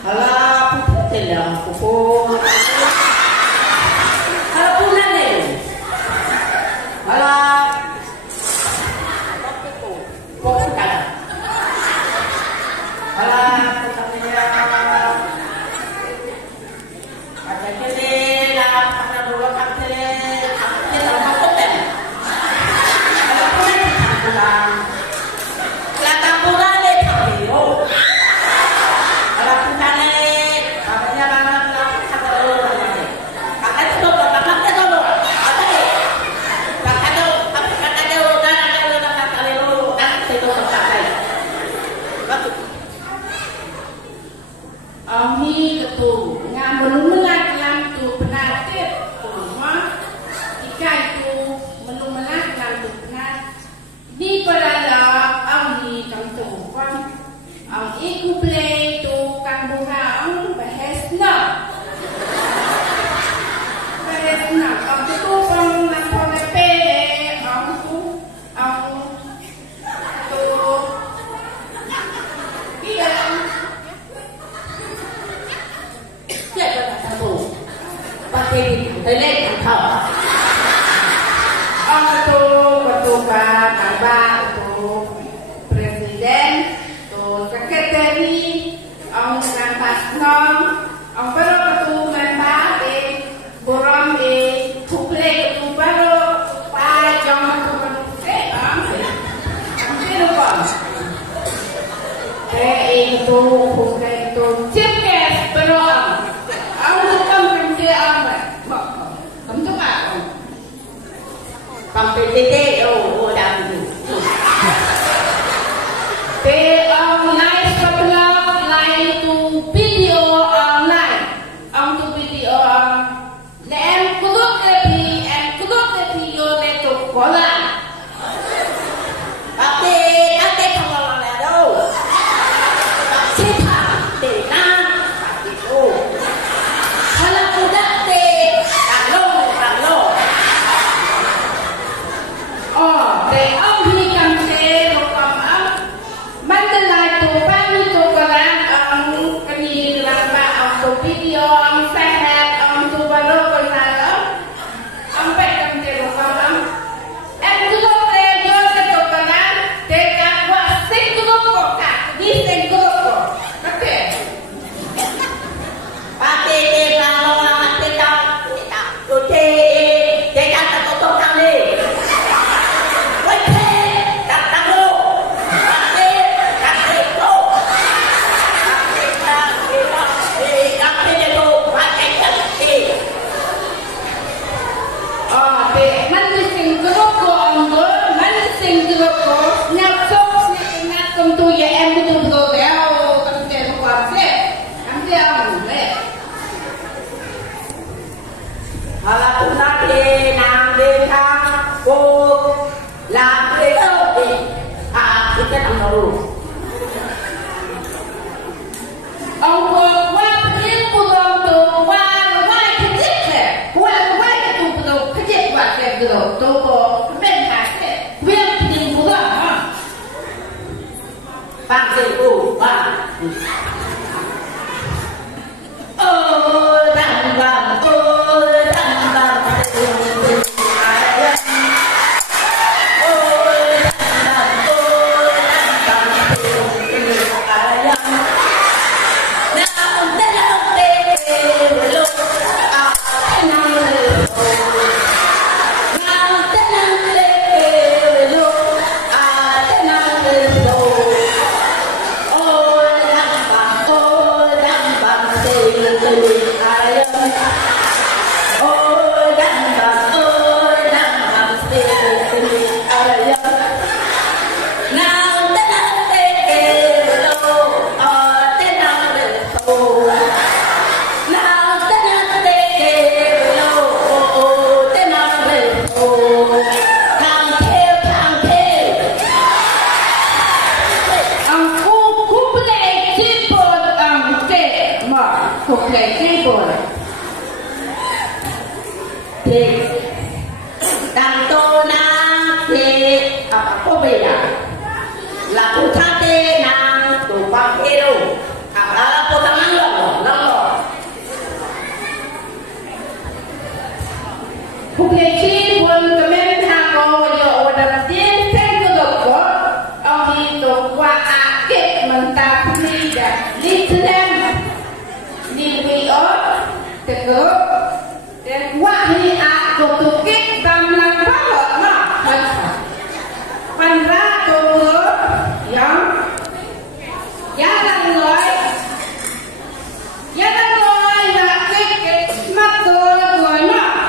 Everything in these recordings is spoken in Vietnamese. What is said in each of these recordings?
Ala pupu tela pupu. Ala puna ne. Ala pupu. Pupu kala. Ala putamnya. Ada kele la ada dua kele. Kita apa ten? Ala puna pulang. La tampura le tapio. Ami ketu ngamelungan lam tu penatit tu mah ikai tu melungan lam tu penat di perala ami kam tu kan am iku play tu kan buha am bahesna am tu pang nak pone pe am tu iya pakai telet kau. Ang ketua kabak tu presiden tu sekretari ang nampas nom ang baru ketua member boram tuple ketua baru pajang ketua ang lupa itu chief guest baru ang lukam kerja amat kamu tu apa? Sampai titik dah tu. Online sebelah online tu video online tu video nem kuduk video leto kola Tapi kalau ada tu, siapa tenang itu. Kalau budak te kalau. Ông hi cầm xe một cầm ấm bắt tên lại tụ phát như tụ cờ lạc ông cái gì là bà ông tụ video ông xe hạt ông tụ bà rô còn là đó ông phải cầm xe một cầm ấm em cứ lúc đây vô xe tụ cờ lạc để cả quả xích cứ lúc cổ cả đi xe cứ lúc cổ có thể Pakai kalau orang kita oke jangan tertutup kali. Oke, tak lu. Pakai tu. Pakai itu pakai kaki. Mình sinh group của ông bố mình sinh group của nhập sốc nhập công tu ya em tu tu béo tâm thế một quả thế em thế ông đấy Kalau pun nanti nang dekang ko làm cái đâu thì kita nak tahu. ông bố qua tiếng của ông tu qua ngoài cái gì thế qua ngoài cái tu cái gì qua cái tu bố bên phải thế viên tiếng của ông hả Bang situ, bang. Dan bang, là phụ tha tê nàng tụ bằng ê đâu à là phụ tha năng lượng Listenem ni wiot tego dan wahni aku tukik damlang balot nak pandra tunggu yang loi nak kek mat tôi nak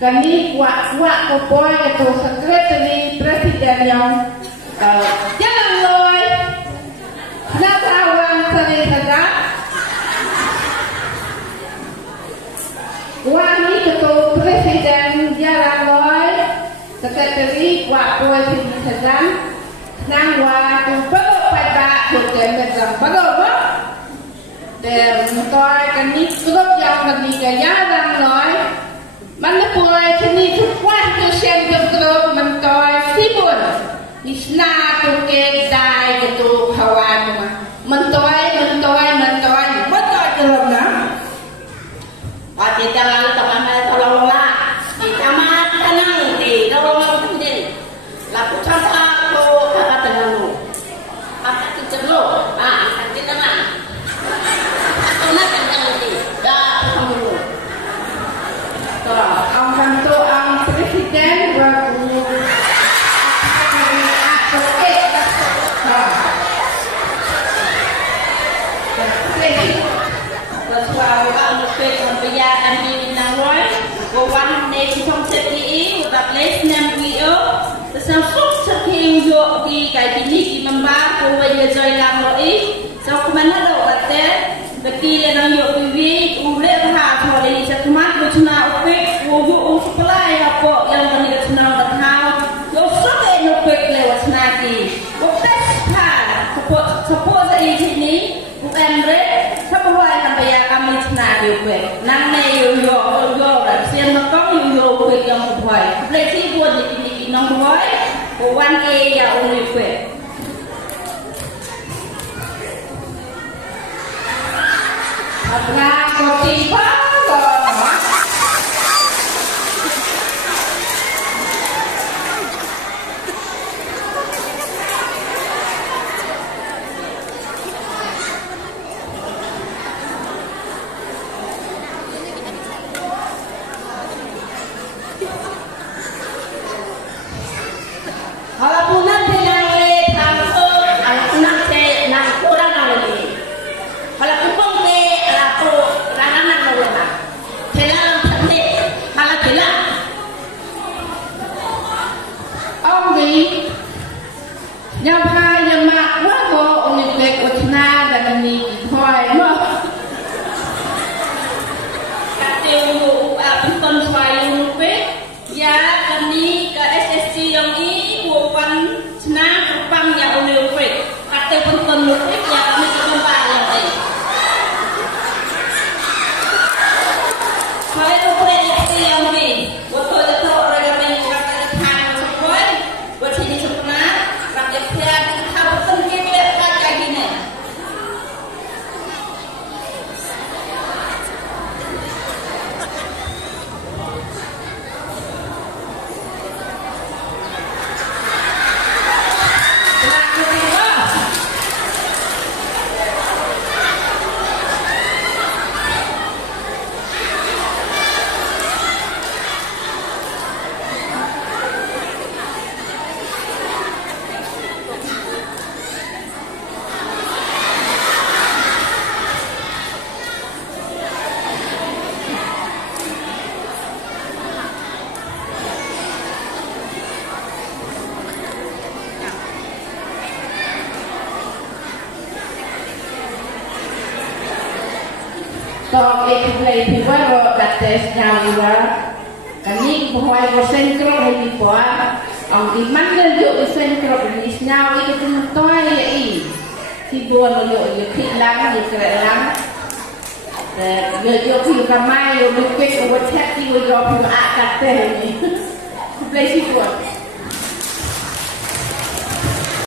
kami wak kopoi atau sekretari presiden yang jangan loy nak awang sering saja wani ketua presiden jangan loy sekretari wak kopoi sering saja nang wak kopoi pada hotel macam bagus dan toy kami grup yang kami gaya dan loy mana boleh seni tuan tu sendiri terus mentoy sibun, isna tu kedai itu kawan mentoy terus nak. Pasti jalan teman tolong lah, kita mat tenang di tolong sendiri. Laku cakap tu kata tenang, apa tu terus, kita tenang. Tenang tenang di, dah kamu. Ang kanto ang presiden baru nang này yo là xem nó có yo quê trong một hồi lấy chi buồn thì nông gói của quan e và ông người quê thật ra có gì quá rồi Kalau play people that test now kani boy go sentro ni boa ang di mangal yo sentro ni now itu toy i si buon yo khilang yo krelang yo pi kamai yo bukit yo chat yo yo pi akate ni play si buon